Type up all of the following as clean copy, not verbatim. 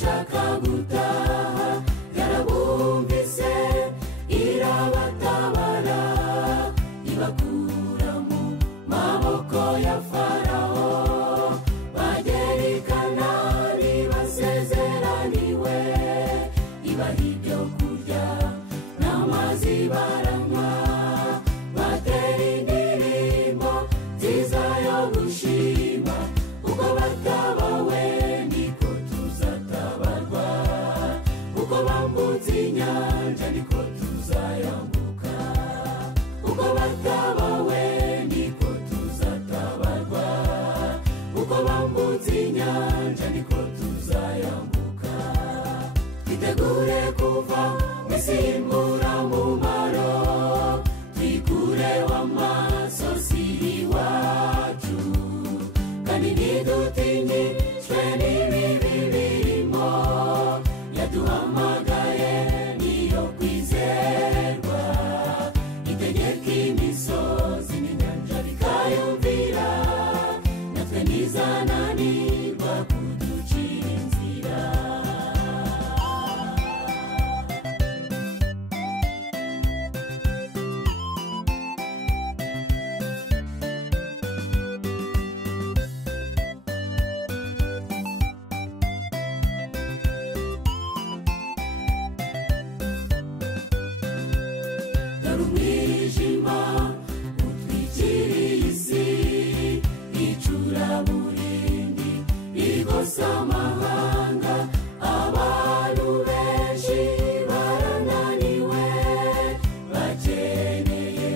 abashaka gutaha yarabumvise irabatabara ibakura mu maboko ya Farawo bagera i Kanani basezeraniwe ibaha ibyo kurya n'amazi baranywa batera indirimbo nziza yo gushima uko batabawe niko tuzatabarwa uko bambutse inyanja niko tuzayambuka uko batabawe niko tuzatabarwa uko bambutse inyanja niko tuzayambuka twitegure kuva mwisimbura mumaro twikureho amasozi iwacu kandi ntidutinyishwe n'ibibi birimo yaduhamagaye niyo kwizerwa itegeka imisozi n'inyanja bikayumvira natwe ntizananirwa kuducira inzira umwijima utwikiriye isi icuraburindi rigose amahanga abantu benshi barananiwe bakeneye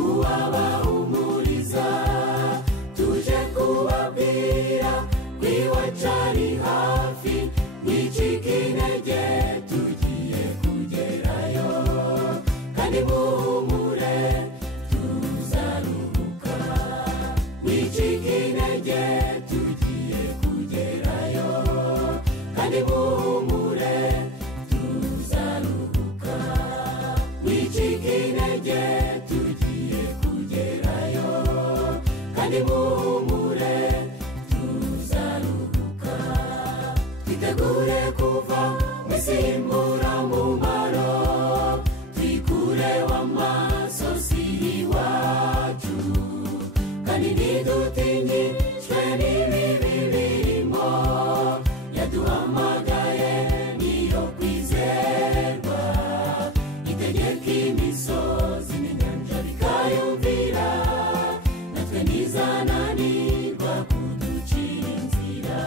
uwabahumuriza tuje kubabwira kwiwacu ari hafi mwicika intege tugiye kugerayo kandi muhumure tuzaruhuka mwicika intege tugiye kugerayo kandi muhumure tuzaruhuka mwicika intege tugiye kugerayo kandi muhumure tuzaruhuka twitegure kuva mwisimbura mumaro twikureho amasozi iwacu kandi ntidutinyishwe n'ibibi birimo yaduhamagaye niyo kwizerwa itegeka imisozi n'inyanja bikayumvira natwe ntizananirwa kuducira inzira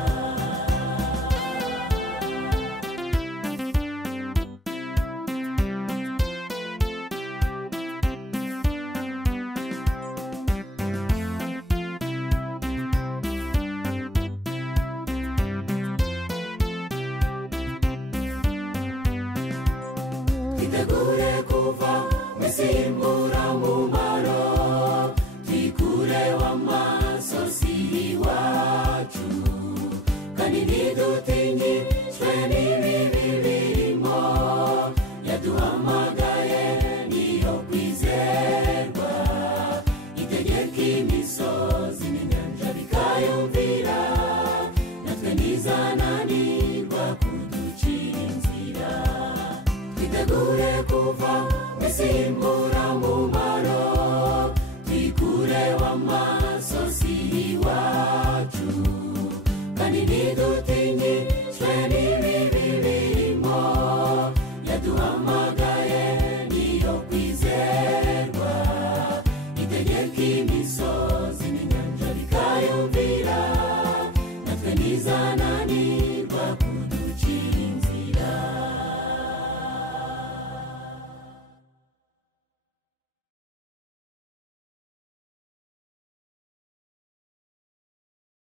twitegure kuva mwisimbura mumaro twikureho amasozi iwacu kandi ntidutinyishwe n'ibibi birimo yaduhamagaye niyo kwizerwa itegeka imisozi n'inyanja bikayumvira natwe ntizananirwa kuducira inzira twitegure kuva mwisimbura mumaro twikureho amasozi iwacu kandi ntidutinyishwe n'ibibi birimo yaduhamagaye niyo kwizerwa itegeka imisozi n'inyanja bikayumvira natwe ntizana